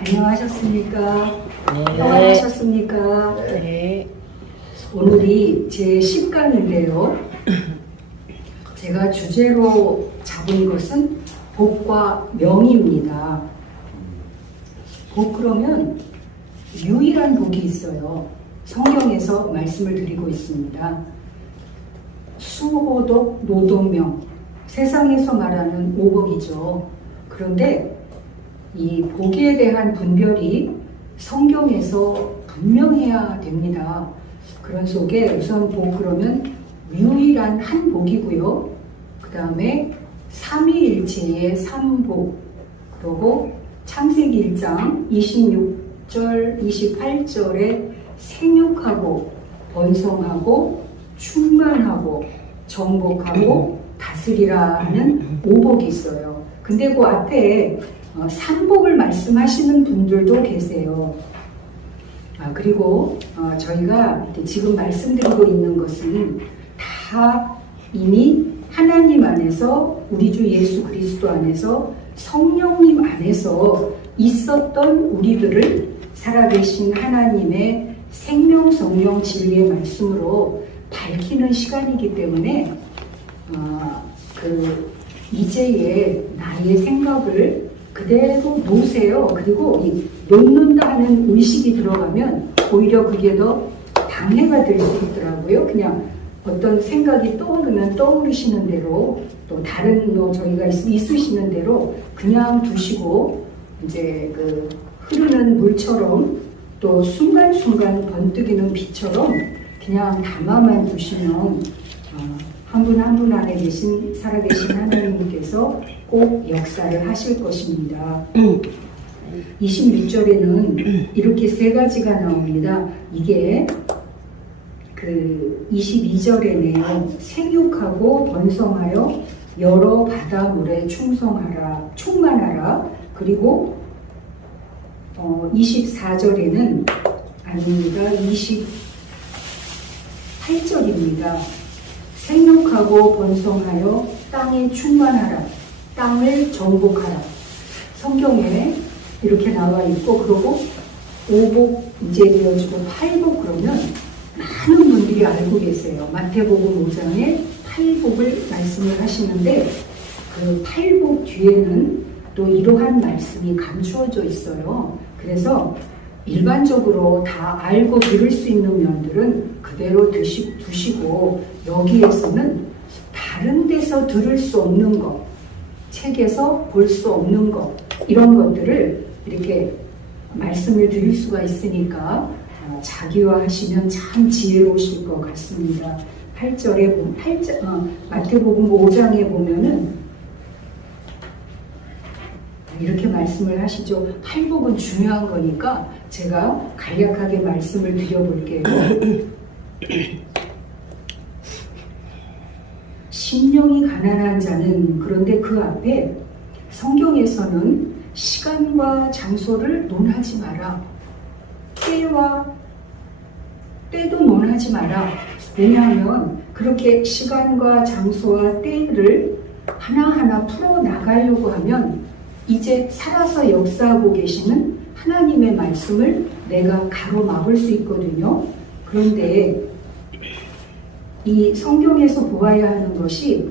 안녕하셨습니까? 네. 평안하셨습니까? 네. 오늘이 제 10강인데요. 제가 주제로 잡은 것은 복과 명입니다. 복 그러면 유일한 복이 있어요. 성경에서 말씀을 드리고 있습니다. 수호독 노동명, 세상에서 말하는 오복이죠. 그런데 이 복에 대한 분별이 성경에서 분명해야 됩니다. 그런 속에 우선 복 그러면 유일한 한 복이고요. 그 다음에 삼위일체의 삼복, 그리고 창세기 1장 26절 28절에 생육하고 번성하고 충만하고 정복하고 다스리라 하는 오복이 있어요. 근데 그 앞에 삼복을 말씀하시는 분들도 계세요. 그리고 저희가 지금 말씀드리고 있는 것은 다 이미 하나님 안에서, 우리 주 예수 그리스도 안에서, 성령님 안에서 있었던 우리들을 살아계신 하나님의 생명, 성령, 진리의 말씀으로 밝히는 시간이기 때문에 이제의 나의 생각을 그대로 놓으세요. 그리고 이 놓는다 하는 의식이 들어가면 오히려 그게 더 방해가 될 수 있더라고요. 그냥 어떤 생각이 떠오르면 떠오르시는 대로, 또 다른 저희가 있으시는 대로 그냥 두시고, 이제 그 흐르는 물처럼 또 순간순간 번뜩이는 빛처럼 그냥 담아만 두시면 한 분 한 분 안에 살아계신 하나님께서 꼭 역사를 하실 것입니다. 26절에는 이렇게 세 가지가 나옵니다. 이게 그 22절에는 생육하고 번성하여 여러 바다물에 충만하라. 그리고 24절에는 아닙니다. 28절입니다. 생육하고 번성하여 땅에 충만하라. 땅을 정복하라. 성경에 이렇게 나와 있고, 그리고 오복 이제 되어지고 팔복 그러면 많은 분들이 알고 계세요. 마태복음 5장에 팔복을 말씀을 하시는데, 그 팔복 뒤에는 또 이러한 말씀이 감추어져 있어요. 그래서 일반적으로 다 알고 들을 수 있는 면들은 그대로 두시고, 여기에서는 다른 데서 들을 수 없는 것, 책에서 볼 수 없는 것, 이런 것들을 이렇게 말씀을 드릴 수가 있으니까 자기화하시면 참 지혜로우실 것 같습니다. 8절에 마태복음 5장에 보면은 이렇게 말씀을 하시죠. 팔복은 중요한 거니까 제가 간략하게 말씀을 드려볼게요. 심령이 가난한 자는, 그런데 그 앞에 성경에서는 시간과 장소를 논하지 마라. 때도 논하지 마라. 왜냐하면 그렇게 시간과 장소와 때를 하나하나 풀어나가려고 하면 이제 살아서 역사하고 계시는 하나님의 말씀을 내가 가로막을 수 있거든요. 그런데 이 성경에서 보아야 하는 것이,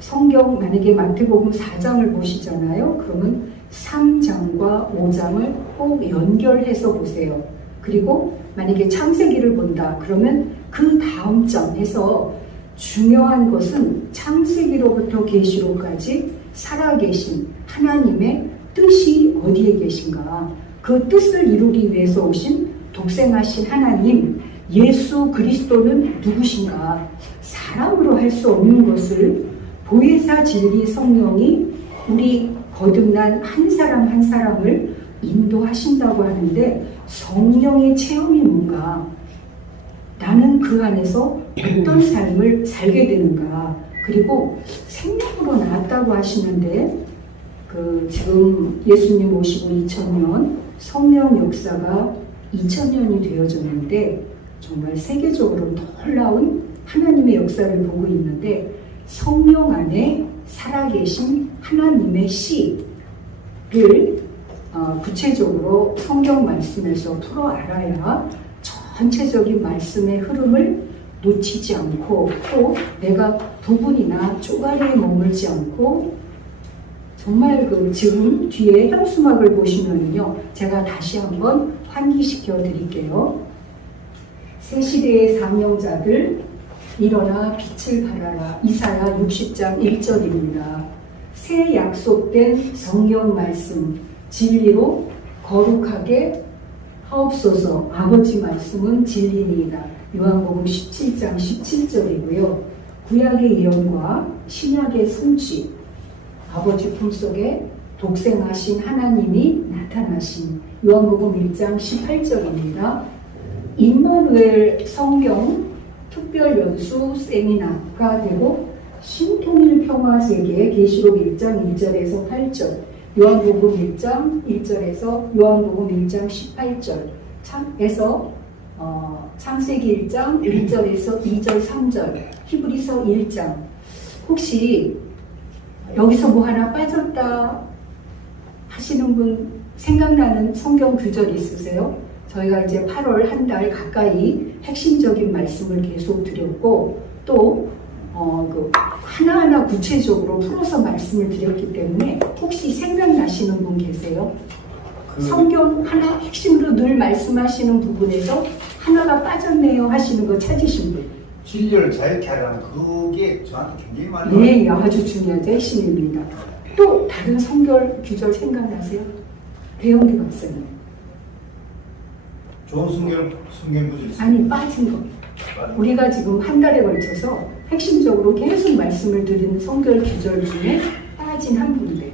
성경 만약에 마태복음 4장을 보시잖아요. 그러면 3장과 5장을 꼭 연결해서 보세요. 그리고 만약에 창세기를 본다 그러면 그 다음 장에서 중요한 것은 창세기로부터 계시록까지 살아계신 하나님의 뜻이 어디에 계신가, 그 뜻을 이루기 위해서 오신 독생하신 하나님 예수 그리스도는 누구신가, 사람으로 할 수 없는 것을 보혜사 진리 성령이 우리 거듭난 한 사람 한 사람을 인도하신다고 하는데, 성령의 체험이 뭔가, 나는 그 안에서 어떤 삶을 살게 되는가, 그리고 생명으로 나왔다고 하시는데 지금 예수님 오시고 2000년, 성령 역사가 2000년이 되어졌는데 정말 세계적으로 놀라운 하나님의 역사를 보고 있는데 성령 안에 살아계신 하나님의 씨를 구체적으로 성경 말씀에서 풀어 알아야 전체적인 말씀의 흐름을 놓치지 않고 또 내가 부분이나 쪼가리에 머물지 않고 정말 지금 뒤에 현수막을 보시면요. 제가 다시 한번 환기시켜 드릴게요. 새 시대의 사명자들 일어나 빛을 발하라. 이사야 60장 1절입니다. 새 약속된 성경 말씀 진리로 거룩하게 하옵소서. 아버지 말씀은 진리니이다. 요한복음 17장 17절이고요. 구약의 예언과 신약의 성취 아버지 품속에 독생하신 하나님이 나타나신 요한복음 1장 18절입니다. 임마누엘 성경 특별연수 세미나가 되고 신통일 평화세계 계시록 1장 1절에서 8절 요한복음 1장 1절에서 요한복음 1장 18절 창세기 1장 1절에서 2절 3절 히브리서 1장 혹시 여기서 뭐 하나 빠졌다 하시는 분 생각나는 성경 구절 있으세요? 저희가 이제 8월 한 달 가까이 핵심적인 말씀을 계속 드렸고 또 하나하나 구체적으로 풀어서 말씀을 드렸기 때문에 혹시 생각나시는 분 계세요? 성경 하나 핵심으로 늘 말씀하시는 부분에서 하나가 빠졌네요 하시는 거 찾으신 분? 진리를 자유케 하라는 그게 저한테 굉장히 많이 네, 아주 중요한 핵심입니다. 또 다른 성경 구절 생각나세요? 배영기 박사님. 좋은 성경 구절 있어요. 아니 빠진 거. 우리가 지금 한 달에 걸쳐서 핵심적으로 계속 말씀을 드리는 성경 구절 중에 빠진 한 군데.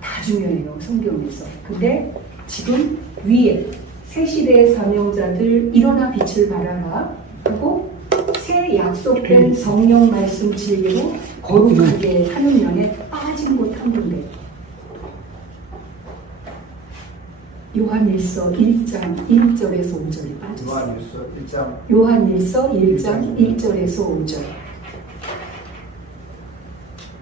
다 중요해요, 성경에서. 근데 지금 위에 새 시대의 사명자들 일어나 빛을 발하라. 그리고 새 약속된 성령 말씀 진리로 거룩하게 하는 면에 빠진 곳 한 군데. 요한일서 1장 1절에서 5절이 빠졌어요. 요한일서 1장 1절에서 5절.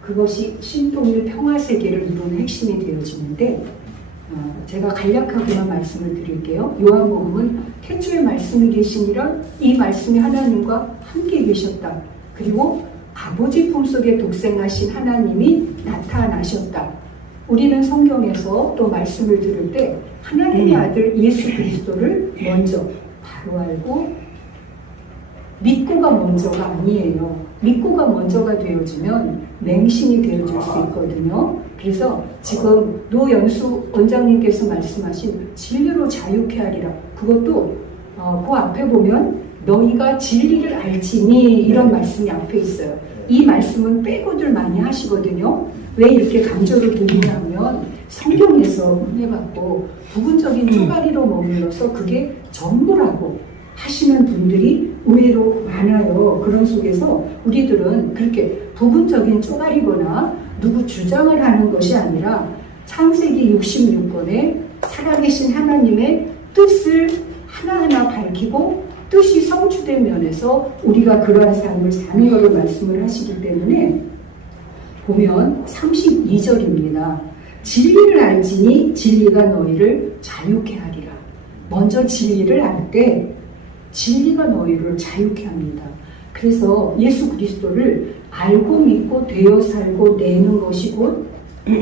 그것이 신통일 평화세계를 이루는 핵심이 되어지는데 제가 간략하게만 말씀을 드릴게요. 요한복음은 태초에 말씀이 계시니라 이 말씀이 하나님과 함께 계셨다. 그리고 아버지 품속에 독생하신 하나님이 나타나셨다. 우리는 성경에서 또 말씀을 들을 때 하나님의 아들 예수 그리스도를 먼저 바로 알고 믿고가 먼저가 아니에요. 믿고가 먼저가 되어지면 맹신이 되어질 수 있거든요. 그래서 지금 노연수 원장님께서 말씀하신 진리로 자유케 하리라. 그것도 그 앞에 보면 너희가 진리를 알지니 이런 말씀이 앞에 있어요. 이 말씀은 빼고들 많이 하시거든요. 왜 이렇게 강조를 드리냐면 성경에서 은혜받고 부분적인 쪼가리로 머물러서 그게 전부라고 하시는 분들이 의외로 많아요. 그런 속에서 우리들은 그렇게 부분적인 쪼가리거나 누구 주장을 하는 것이 아니라 창세기 66권에 살아계신 하나님의 뜻을 하나하나 밝히고 뜻이 성취된 면에서 우리가 그러한 삶을 사는 것을 말씀을 하시기 때문에 보면 32절입니다. 진리를 알지니 진리가 너희를 자유케 하리라. 먼저 진리를 알 때 진리가 너희를 자유케 합니다. 그래서 예수 그리스도를 알고 믿고 되어 살고 내는 것이 곧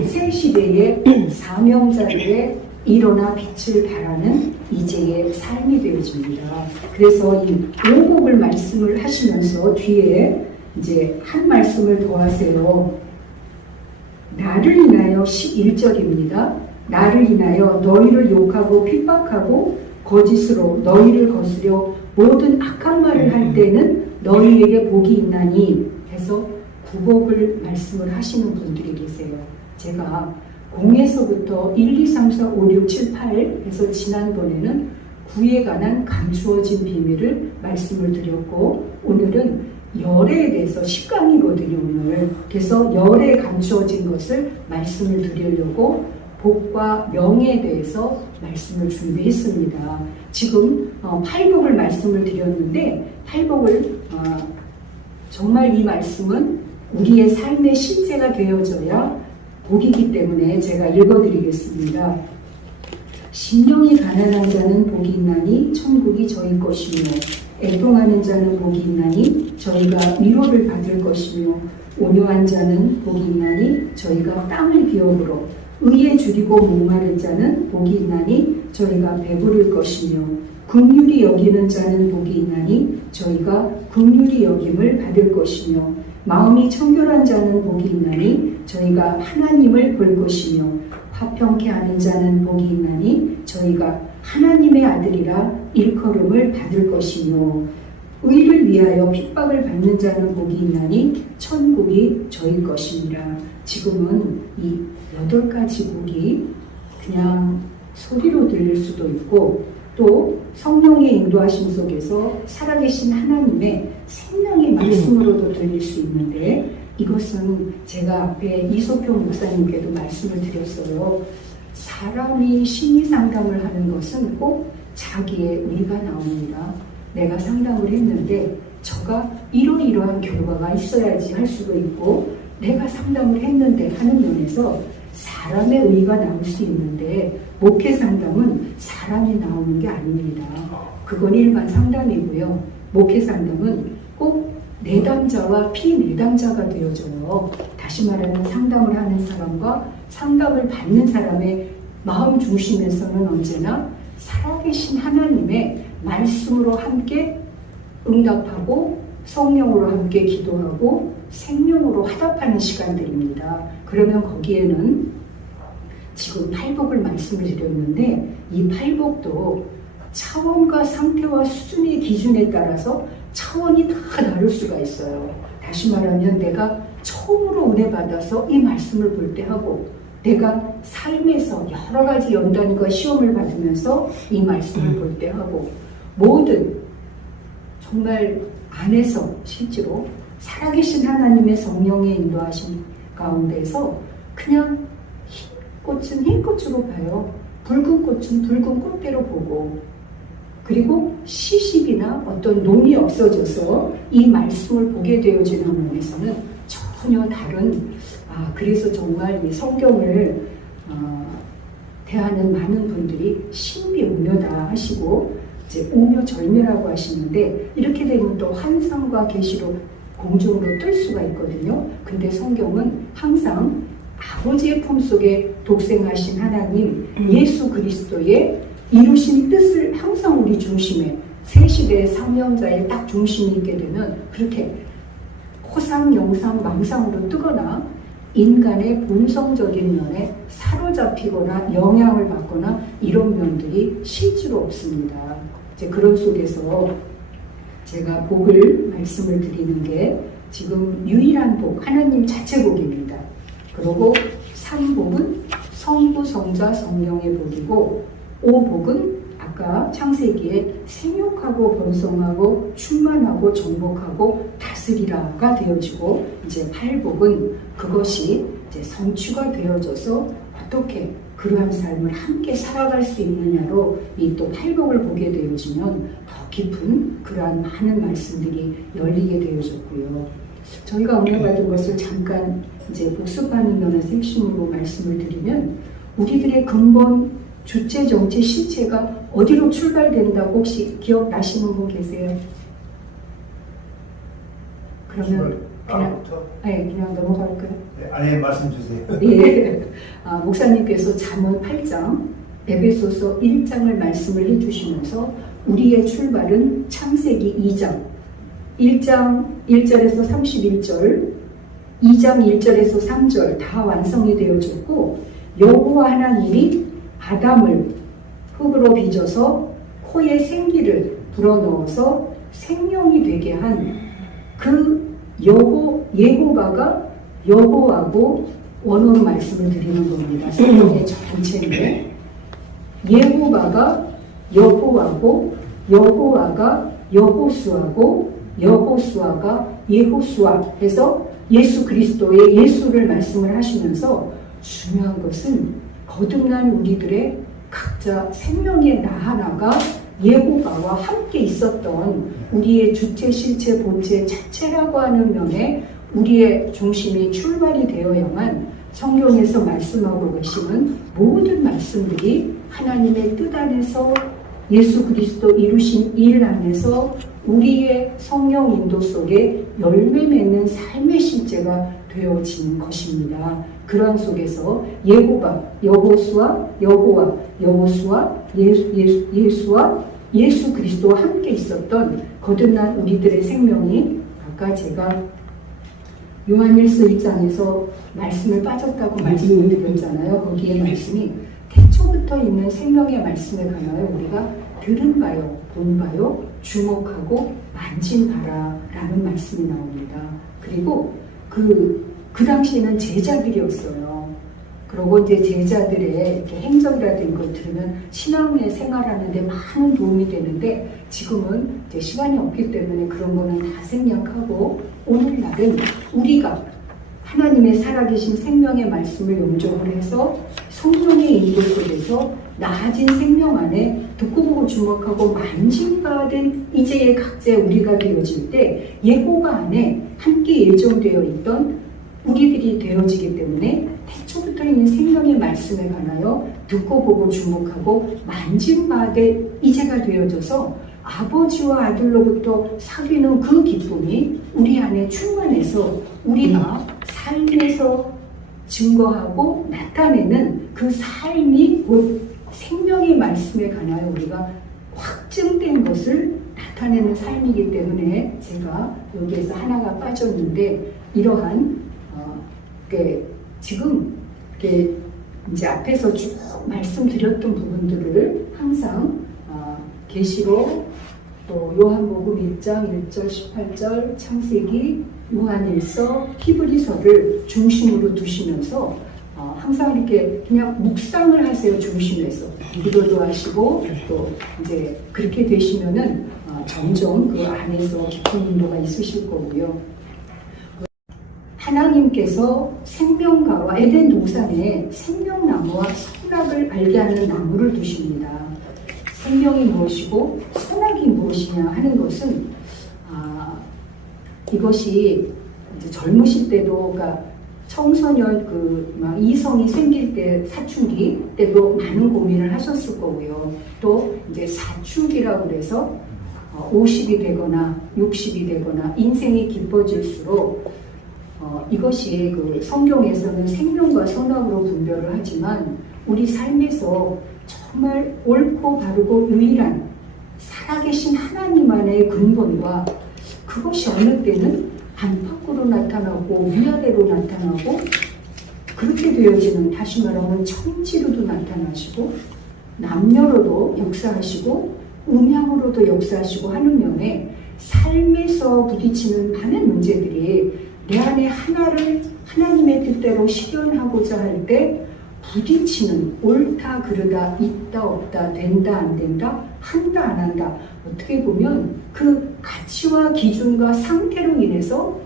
새 시대의 사명자들의 일어나 빛을 발하는 이제의 삶이 되어집니다. 그래서 이 5곡을 말씀을 하시면서 뒤에 이제 한 말씀을 더 하세요. 나를 인하여 11절입니다. 나를 인하여 너희를 욕하고 핍박하고 거짓으로 너희를 거스려 모든 악한 말을 할 때는 너희에게 복이 있나니 해서 9곡을 말씀을 하시는 분들이 계세요. 제가 0에서부터 1, 2, 3, 4, 5, 6, 7, 8 해서 지난번에는 9에 관한 감추어진 비밀을 말씀을 드렸고 오늘은 열에 대해서 10강이거든요, 오늘. 그래서 열에 감추어진 것을 말씀을 드리려고 복과 명에 대해서 말씀을 준비했습니다. 지금 팔복을 말씀을 드렸는데 팔복을 정말 이 말씀은 우리의 삶의 실제가 되어져야 복이기 때문에 제가 읽어드리겠습니다. 심령이 가난한 자는 복이 있나니 천국이 저희 것이며 애통하는 자는 복이 있나니 저희가 위로를 받을 것이며 온유한 자는 복이 있나니 저희가 땅을 기업으로 의에 줄이고 목마른 자는 복이 있나니 저희가 배부를 것이며 긍휼히 여기는 자는 복이 있나니 저희가 긍휼히 여김을 받을 것이며 마음이 청결한 자는 복이 있나니 저희가 하나님을 볼 것이며 화평케 하는 자는 복이 있나니 저희가 하나님의 아들이라 일컬음을 받을 것이며 의를 위하여 핍박을 받는 자는 복이 있나니 천국이 저희 것이니라. 지금은 이 8가지 복이 그냥 소리로 들릴 수도 있고 또 성령의 인도하심 속에서 살아계신 하나님의 생명의 말씀으로도 들릴 수 있는데 이것은 제가 앞에 이소평 목사님께도 말씀을 드렸어요. 사람이 심리 상담을 하는 것은 꼭 자기의 의가 나옵니다. 내가 상담을 했는데 저가 이러이러한 결과가 있어야지 할 수도 있고 내가 상담을 했는데 하는 면에서 사람의 의가 나올 수 있는데 목회 상담은 사람이 나오는 게 아닙니다. 그건 일반 상담이고요. 목회 상담은 꼭 내담자와 피내담자가 되어져요. 다시 말하면 상담을 하는 사람과 상담을 받는 사람의 마음 중심에서는 언제나 살아계신 하나님의 말씀으로 함께 응답하고 성령으로 함께 기도하고 생명으로 화답하는 시간들입니다. 그러면 거기에는 지금 팔복을 말씀을 드렸는데 이 팔복도 차원과 상태와 수준의 기준에 따라서 차원이 다 다를 수가 있어요. 다시 말하면 내가 처음으로 은혜 받아서 이 말씀을 볼 때 하고 내가 삶에서 여러 가지 연단과 시험을 받으면서 이 말씀을 볼 때 하고 모든 정말 안에서 실제로 살아계신 하나님의 성령의 인도하심 가운데서 그냥 흰 꽃은 흰 꽃으로 봐요. 붉은 꽃은 붉은 꽃대로 보고 그리고 시십이나 어떤 농이 없어져서 이 말씀을 보게 되어지는 면에서는 전혀 다른 그래서 정말 이 성경을 대하는 많은 분들이 신비오묘다 하시고 이제 오묘절묘라고 하시는데 이렇게 되면 또 환상과 계시로 공중으로 뜰 수가 있거든요. 근데 성경은 항상 아버지의 품속에 독생하신 하나님 예수 그리스도의 이루신 뜻을 항상 우리 중심에 새 시대의 상명자의 딱 중심이 있게 되면 그렇게 호상, 영상, 망상으로 뜨거나 인간의 본성적인 면에 사로잡히거나 영향을 받거나 이런 면들이 실제로 없습니다. 이제 그런 속에서 제가 복을 말씀을 드리는 게 지금 유일한 복, 하나님 자체 복입니다. 그리고 3복은 성부, 성자, 성령의 복이고 5복은 아까 창세기에 생육하고 번성하고 충만하고 정복하고 다스리라가 되어지고 이제 8복은 그것이 이제 성취가 되어져서 어떻게 그러한 삶을 함께 살아갈 수 있느냐로 이 또 8복을 보게 되어지면 더 깊은 그러한 많은 말씀들이 열리게 되어졌고요. 저희가 은혜 받은 것을 잠깐 이제 복습하는 면에서 핵심으로 말씀을 드리면 우리들의 근본 주체, 정체, 실체가 어디로 출발된다고 혹시 기억나시는 분 계세요? 그러면 그냥 넘어갈까요? 네, 아니 말씀 주세요. 예. 목사님께서 잠언 8장, 에베소서 1장을 말씀을 해주시면서 우리의 출발은 창세기 2장, 1장 1절에서 31절, 2장 1절에서 3절 다 완성이 되어졌고 여호와 하나님이 아담을 흙으로 빚어서 코에 생기를 불어넣어서 생명이 되게 한 그 예호바가 여호와고 원어로 말씀을 드리는 겁니다. 성경의 전체인데 예호바가 여호와고 여호와가 여호수아고 여호수아가 예호수아 해서 예수 그리스도의 예수를 말씀을 하시면서 중요한 것은 거듭난 우리들의 각자 생명의 나 하나가 예호바와 함께 있었던 우리의 주체, 실체, 본체 자체라고 하는 면에 우리의 중심이 출발이 되어야만 성경에서 말씀하고 계시는 모든 말씀들이 하나님의 뜻 안에서 예수 그리스도 이루신 일 안에서 우리의 성령 인도 속에 열매 맺는 삶의 실제가 되어지는 것입니다. 그러한 속에서 예호바, 여호수아, 여호와, 여호수아, 예수와 예수 그리스도와 함께 있었던 거듭난 우리들의 생명이 아까 제가 요한일서 1장에서 말씀을 빠졌다고 말씀을 드렸잖아요. 거기에 말씀이 태초부터 있는 생명의 말씀에 관하여 우리가 들은 바요, 본 바요, 주목하고 만진 바라 라는 말씀이 나옵니다. 그리고 그 당시에는 제자들이었어요. 그러고 이제 제자들의 이렇게 행적이라든가 걸 들으면 신앙의 생활하는데 많은 도움이 되는데 지금은 이제 시간이 없기 때문에 그런 거는 다 생략하고 오늘날은 우리가 하나님의 살아계신 생명의 말씀을 영접을 해서 성령의 인도 속에서 나아진 생명 안에 듣고 보고 주목하고 만진받은 이제의 각자의 우리가 되어질 때 예고가 안에 함께 예정되어 있던 우리들이 되어지기 때문에 태초부터 있는 생명의 말씀에 관하여 듣고 보고 주목하고 만진받을 이제가 되어져서 아버지와 아들로부터 사귀는 그 기쁨이 우리 안에 충만해서 우리가 삶에서 증거하고 나타내는 그 삶이 곧 생명의 말씀에 관하여 우리가 확증된 것을 나타내는 삶이기 때문에 제가 여기에서 하나가 빠졌는데 이러한 지금 이제 앞에서 쭉 말씀드렸던 부분들을 항상 계시록 또 요한복음 1장 1절 18절 창세기 요한일서 히브리서를 중심으로 두시면서 항상 이렇게 그냥 묵상을 하세요. 중심에서 기도도 하시고 또 이제 그렇게 되시면은 점점 그 안에서 깊은 인도가 있으실 거고요. 하나님께서 생명가와 에덴 동산에 생명나무와 선악을 알게 하는 나무를 두십니다. 생명이 무엇이고 선악이 무엇이냐 하는 것은 이것이 이제 젊으실 때도 그러니까 청소년 막 이성이 생길 때 사춘기 때도 많은 고민을 하셨을 거고요. 또 이제 사춘기라고 그래서 50이 되거나 60이 되거나 인생이 깊어질수록 이것이 그 성경에서는 생명과 선악으로 분별을 하지만 우리 삶에서 정말 옳고 바르고 유일한 살아계신 하나님 안의 근본과 그것이 어느 때는 안팎으로 나타나고 위아래로 나타나고 그렇게 되어지는 다시 말하면 천지로도 나타나시고 남녀로도 역사하시고 음양으로도 역사하시고 하는 면에 삶에서 부딪히는 많은 문제들이 내 안에 하나를 하나님의 뜻대로 실현하고자 할 때 부딪히는 옳다 그르다 있다 없다 된다 안 된다 한다 안 한다 어떻게 보면 그 가치와 기준과 상태로 인해서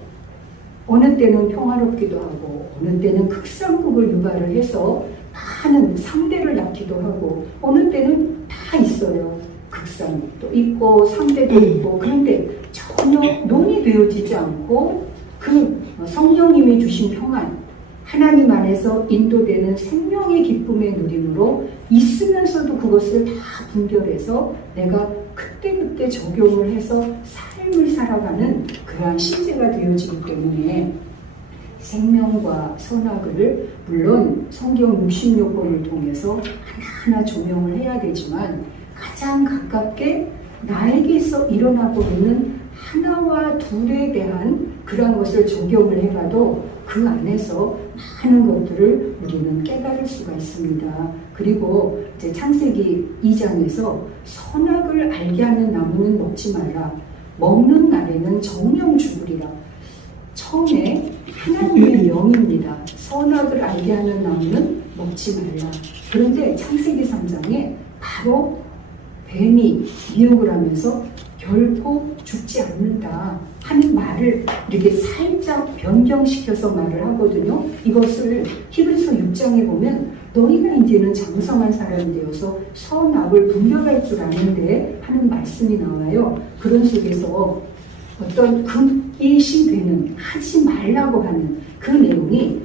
어느 때는 평화롭기도 하고 어느 때는 극상국을 유발을 해서 많은 상대를 낳기도 하고 어느 때는 다 있어요. 극상국도 있고 상대도 있고 그런데 전혀 논의되어지지 않고 그 성령님이 주신 평안 하나님 안에서 인도되는 생명의 기쁨의 누림으로 있으면서도 그것을 다 분별해서 내가 그때그때 적용을 해서 삶을 살아가는 그러한 실제가 되어지기 때문에 생명과 선악을 물론 성경 66권을 통해서 하나하나 조명을 해야 되지만 가장 가깝게 나에게서 일어나고 있는 하나와 둘에 대한 그런 것을 적용을 해봐도 그 안에서 많은 것들을 우리는 깨달을 수가 있습니다. 그리고 이제 창세기 2장에서 선악을 알게 하는 나무는 먹지 말라. 먹는 날에는 정령 죽으리라. 처음에 하나님의 명입니다. 선악을 알게 하는 나무는 먹지 말라. 그런데 창세기 3장에 바로 뱀이 미혹을 하면서 결코 죽지 않는다 하는 말을 이렇게 살짝 변경시켜서 말을 하거든요. 이것을 히브리서 6장에 보면 너희가 이제는 장성한 사람이 되어서 선악을 분별할 줄 아는데 하는 말씀이 나와요. 그런 속에서 어떤 금일시되는 하지 말라고 하는 그 내용이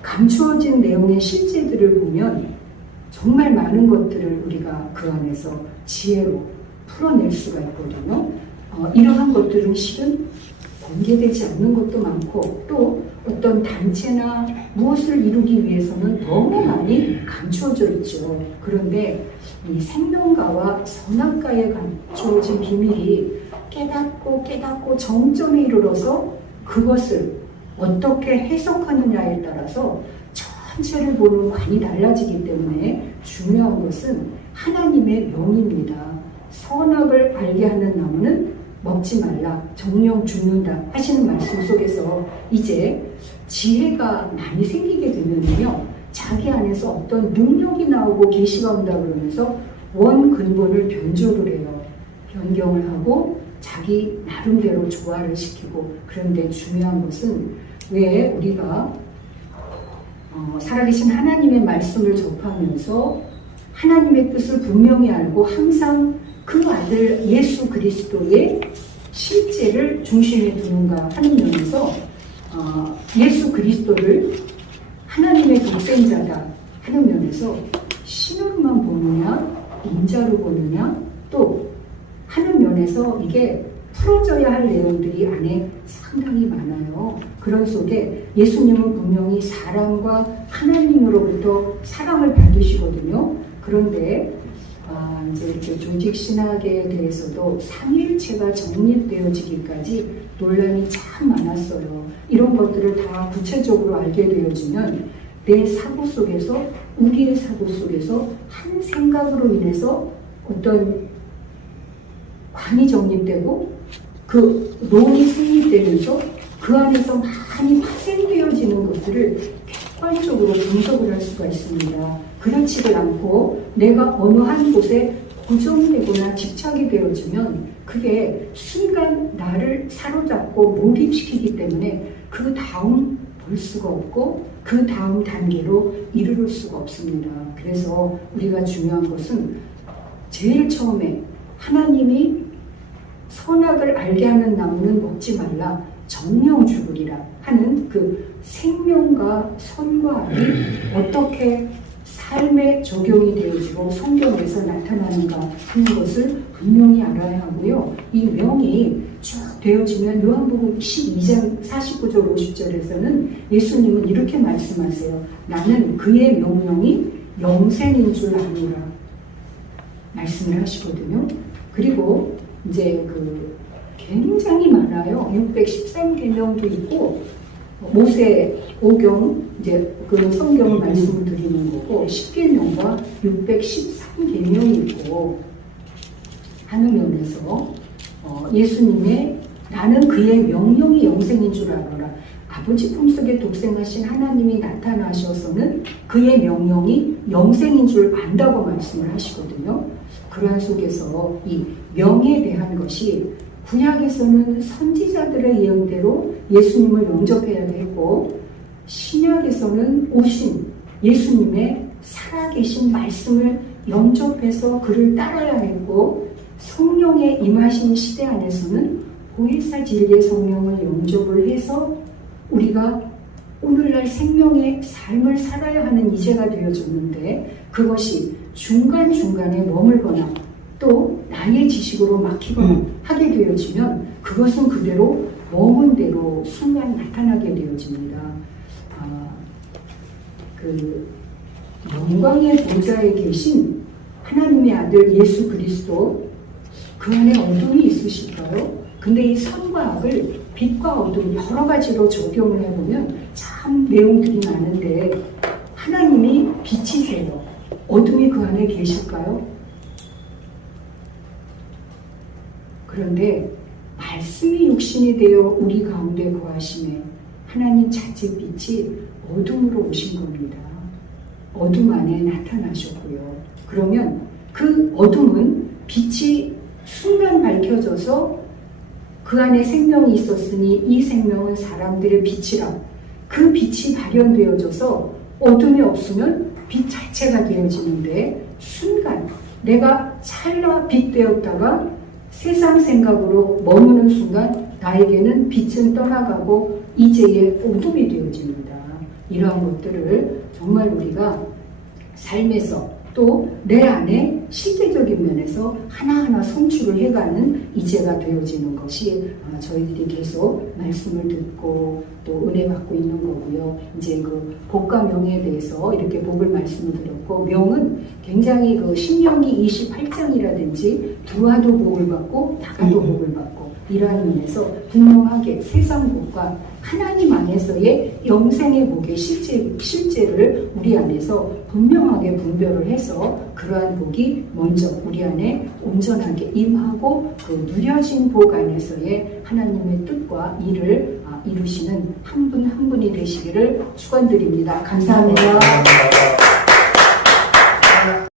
감추어진 내용의 실제들을 보면 정말 많은 것들을 우리가 그 안에서 지혜로 풀어낼 수가 있거든요. 이러한 것들은 실은 공개되지 않는 것도 많고 또 어떤 단체나 무엇을 이루기 위해서는 너무 많이 감추어져 있죠. 그런데 이 생명가와 선악가에 감추어진 비밀이 깨닫고 정점에 이르러서 그것을 어떻게 해석하느냐에 따라서 전체를 보는 관이 달라지기 때문에 중요한 것은 하나님의 명입니다. 선악을 알게 하는 나무는 먹지 말라, 정령 죽는다 하시는 말씀 속에서 이제 지혜가 많이 생기게 되면요, 자기 안에서 어떤 능력이 나오고 계시가 온다 그러면서 원 근본을 변조를 해요. 변경을 하고 자기 나름대로 조화를 시키고. 그런데 중요한 것은 왜 우리가 살아계신 하나님의 말씀을 접하면서 하나님의 뜻을 분명히 알고 항상 그 아들 예수 그리스도의 실제를 중심에 두는가 하는 면에서 예수 그리스도를 하나님의 독생자다 하는 면에서 신으로만 보느냐 인자로 보느냐 또 하는 면에서 이게 풀어져야 할 내용들이 안에 상당히 많아요. 그런 속에 예수님은 분명히 사랑과 하나님으로부터 사랑을 받으시거든요. 그런데 이제 이렇게 조직 신학에 대해서도 삼위일체가 정립되어지기까지 논란이 참 많았어요. 이런 것들을 다 구체적으로 알게 되어지면 내 사고 속에서 우리의 사고 속에서 한 생각으로 인해서 어떤 관이 정립되고 그 론이 성립되면서 그 안에서 많이 파생되어지는 것들을 객관적으로 분석을 할 수가 있습니다. 그렇지를 않고 내가 어느 한 곳에 고정되거나 집착이 되어지면 그게 순간 나를 사로잡고 몰입시키기 때문에 그 다음 볼 수가 없고 그 다음 단계로 이르를 수가 없습니다. 그래서 우리가 중요한 것은 제일 처음에 하나님이 선악을 알게 하는 나무는 먹지 말라, 정령 죽으리라 하는 그 생명과 선과 악이 어떻게 삶에 적용이 되어지고 성경에서 나타나는가 하는 것을 분명히 알아야 하고요. 이 명이 쭉 되어지면 요한복음 12장 49절 50절에서는 예수님은 이렇게 말씀하세요. 나는 그의 명령이 영생인 줄 아노라 말씀을 하시거든요. 그리고 이제 그 굉장히 많아요. 613계명도 있고 모세 오경 이제 그 성경을 말씀을 드리는 거고 10계명과 613계명이 있고 하는 면에서 예수님의 나는 그의 명령이 영생인 줄 알아라. 아버지 품속에 독생하신 하나님이 나타나셔서는 그의 명령이 영생인 줄 안다고 말씀을 하시거든요. 그러한 속에서 이 명에 대한 것이 구약에서는 선지자들의 예언대로 예수님을 영접해야 했고 신약에서는 오신 예수님의 살아계신 말씀을 영접해서 그를 따라야 했고 성령의 임하신 시대 안에서는 보혜사 진리의 성령을 영접을 해서 우리가 오늘날 생명의 삶을 살아야 하는 이제가 되어졌는데 그것이 중간중간에 머물거나 또 나의 지식으로 막히거나 하게 되어지면 그것은 그대로 머문 대로 순간 나타나게 되어집니다. 그 영광의 보좌에 계신 하나님의 아들 예수 그리스도 그 안에 어둠이 있으실까요? 근데 이 선과 악을 빛과 어둠 여러 가지로 적용을 해보면 참 내용들이 많은데 하나님이 빛이세요. 어둠이 그 안에 계실까요? 그런데 말씀이 육신이 되어 우리 가운데 거하심에 하나님 자체 빛이 어둠으로 오신 겁니다. 어둠 안에 나타나셨고요. 그러면 그 어둠은 빛이 순간 밝혀져서 그 안에 생명이 있었으니 이 생명은 사람들의 빛이라. 그 빛이 발현되어져서 어둠이 없으면 빛 자체가 되어지는데 순간 내가 찰나 빛 되었다가 세상 생각으로 머무는 순간 나에게는 빛은 떠나가고 이제의 어둠이 되어집니다. 이러한 것들을 정말 우리가 삶에서 또 내 안에 실제적인 면에서 하나하나 성취를 해가는 이제가 되어지는 것이 저희들이 계속 말씀을 듣고 또 은혜 받고 있는 거고요. 이제 그 복과 명에 대해서 이렇게 복을 말씀을 드렸고, 명은 굉장히 그 신명기 28장이라든지 두아도 복을 받고 다가도 복을 받고 이러한 면에서 분명하게 세상 복과 하나님 안에서의 영생의 복의 실제를 우리 안에서 분명하게 분별을 해서 그러한 복이 먼저 우리 안에 온전하게 임하고 그 누려진 복 안에서의 하나님의 뜻과 일을 이루시는 한 분 한 분이 되시기를 축원드립니다. 감사합니다.